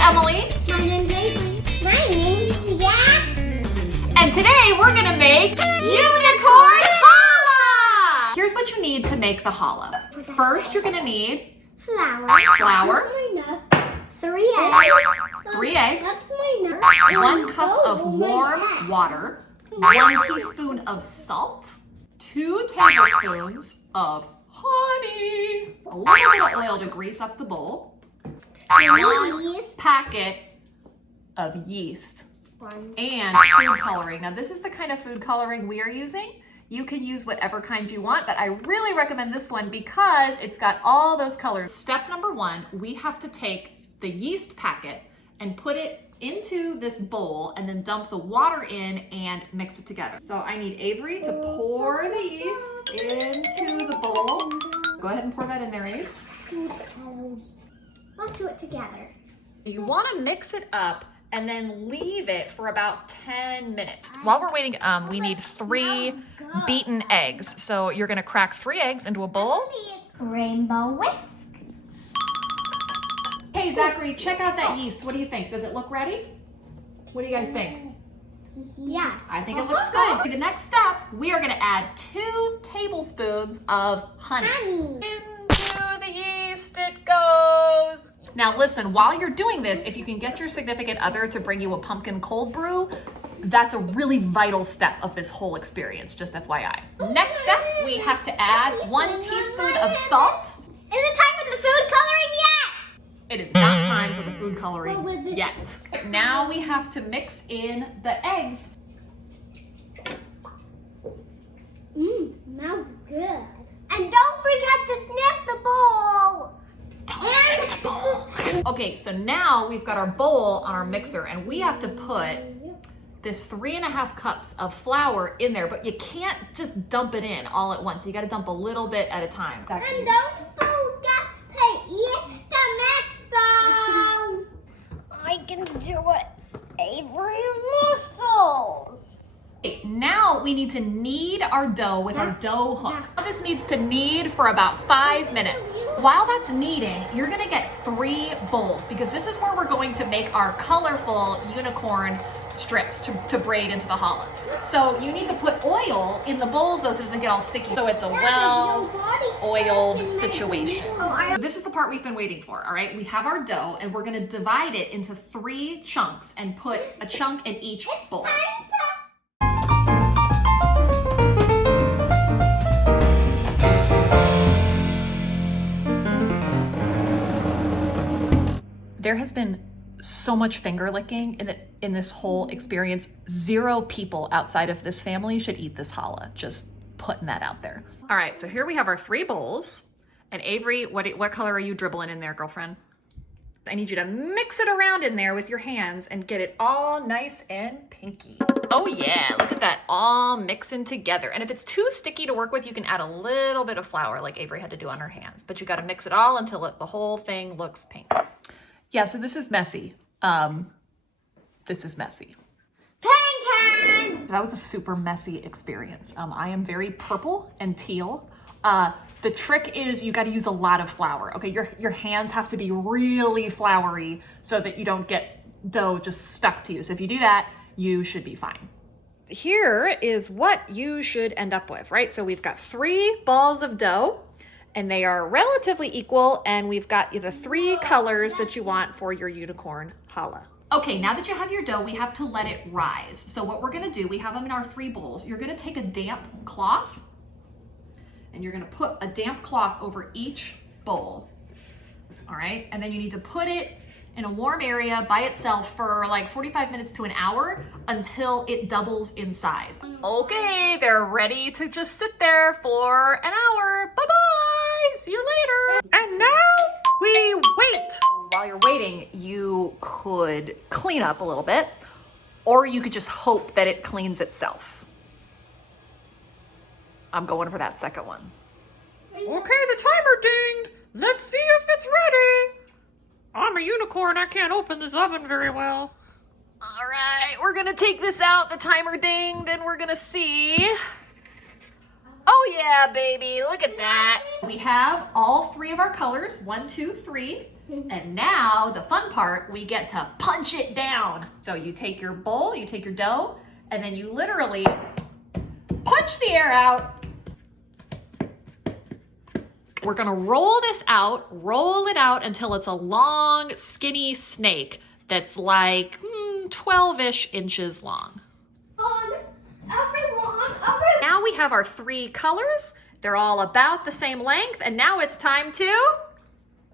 Emily. My name's Avery. My name's Jack. And today we're gonna make unicorn challah! Here's what you need to make the challah. First, you're gonna need Flour. flour, That's my nest. 3 eggs. 3 eggs, That's my nest. 1 cup of warm water, 1 teaspoon of salt, 2 tablespoons of honey, a little bit of oil to grease up the bowl, 1 packet of yeast, and food coloring. Now this is the kind of food coloring we are using. You can use whatever kind you want, but I really recommend this one because it's got all those colors. Step number 1, we have to take the yeast packet and put it into this bowl and then dump the water in and mix it together. So I need Avery to pour the yeast into the bowl. Go ahead and pour that in there, Aves. Let's do it together. You want to mix it up and then leave it for about 10 minutes. While we're waiting, we need 3 beaten eggs. So you're gonna crack 3 eggs into a bowl. Rainbow whisk. Hey Zachary, check out that yeast. What do you think? Does it look ready? What do you guys think? Yes. I think it looks good. The next step, we are gonna add 2 tablespoons of honey. Into the yeast it goes. Now listen, while you're doing this, if you can get your significant other to bring you a pumpkin cold brew, that's a really vital step of this whole experience, just FYI. Next step, we have to add 1 teaspoon of salt. Is it time for the food coloring yet? It is not time for the food coloring yet. Now we have to mix in the eggs. Smells good. And don't forget to sniff the bowl. Don't sniff the bowl. Okay, so now we've got our bowl on our mixer and we have to put this 3.5 cups of flour in there, but you can't just dump it in all at once. You gotta dump a little bit at a time. And don't forget to eat the mixer. I can do it. Avery muscles. Okay, now we need to knead our dough with our dough hook. This needs to knead for about 5 minutes. While that's kneading, you're gonna get 3 bowls because this is where we're going to make our colorful unicorn strips to braid into the challah. So you need to put oil in the bowls though so it doesn't get all sticky. So it's a well-oiled situation. This is the part we've been waiting for, all right? We have our dough and we're gonna divide it into 3 chunks and put a chunk in each bowl. There has been so much finger licking in this whole experience. 0 people outside of this family should eat this challah. Just putting that out there. All right, so here we have our 3 bowls. And Avery, what color are you dribbling in there, girlfriend? I need you to mix it around in there with your hands and get it all nice and pinky. Oh yeah, look at that, all mixing together. And if it's too sticky to work with, you can add a little bit of flour like Avery had to do on her hands. But you gotta mix it all until the whole thing looks pink. Yeah, so this is messy. This is messy. Pink hands! That was a super messy experience. I am very purple and teal. The trick is you gotta use a lot of flour. Okay, your hands have to be really floury so that you don't get dough just stuck to you. So if you do that, you should be fine. Here is what you should end up with, right? So we've got 3 balls of dough and they are relatively equal, and we've got the 3 colors that you want for your unicorn challah. Okay, now that you have your dough, we have to let it rise. So what we're gonna do, we have them in our 3 bowls. You're gonna take a damp cloth and you're gonna put a damp cloth over each bowl, all right? And then you need to put it in a warm area by itself for like 45 minutes to an hour until it doubles in size. Okay, they're ready to just sit there for an hour. Bye-bye, see you later. And now we wait. While you're waiting, you could clean up a little bit, or you could just hope that it cleans itself. I'm going for that second one. Okay, the timer dinged. Let's see if it's ready. I'm a unicorn, I can't open this oven very well. All right, we're gonna take this out. The timer dinged and we're gonna see. Oh yeah, baby, look at that. We have all 3 of our colors, 1, 2, 3. And now the fun part, we get to punch it down. So you take your bowl, you take your dough, and then you literally punch the air out. We're gonna roll this out, roll it out until it's a long, skinny snake that's like 12-ish inches long. Everyone. Now we have our 3 colors. They're all about the same length, and now it's time to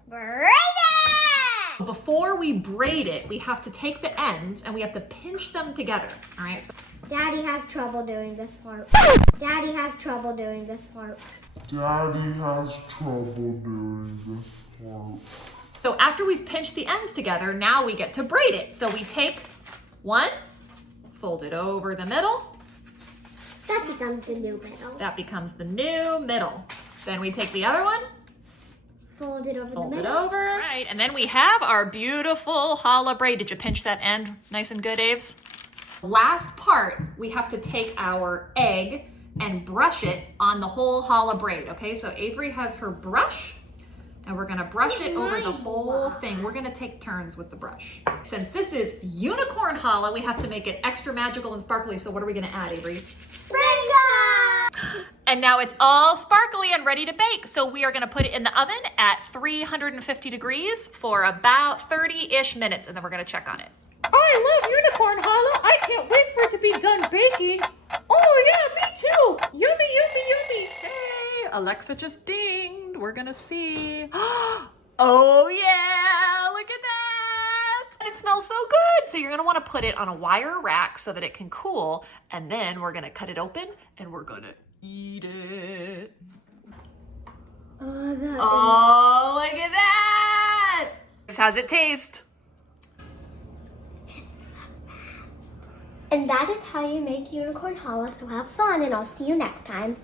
Braid it! before we braid it, we have to take the ends and we have to pinch them together. All right. So Daddy has trouble doing this part. Daddy has trouble doing this part. Daddy has trouble doing this part. So after we've pinched the ends together, now we get to braid it. So we take one, fold it over the middle. That becomes the new middle. That becomes the new middle. Then we take the other one, Fold it over fold the it middle. over. All right, and then we have our beautiful challah braid. Did you pinch that end nice and good, Aves? Last part, we have to take our egg and brush it on the whole challah braid, okay? So Avery has her brush, and we're gonna brush it over the whole thing. We're gonna take turns with the brush. Since this is unicorn challah, we have to make it extra magical and sparkly, so what are we gonna add, Avery? Sprinkles! And now it's all sparkly and ready to bake. So we are gonna put it in the oven at 350 degrees for about 30-ish minutes, and then we're gonna check on it. I love unicorn challah. I can't wait for it to be done baking. Oh yeah, me too. Yummy, yummy, yummy. Hey, Alexa just dinged. We're gonna see. Oh yeah, look at that. It smells so good. So you're gonna wanna put it on a wire rack so that it can cool. And then we're gonna cut it open and we're gonna eat it. Oh, look at that. How's it taste? And that is how you make unicorn challah, so have fun, and I'll see you next time.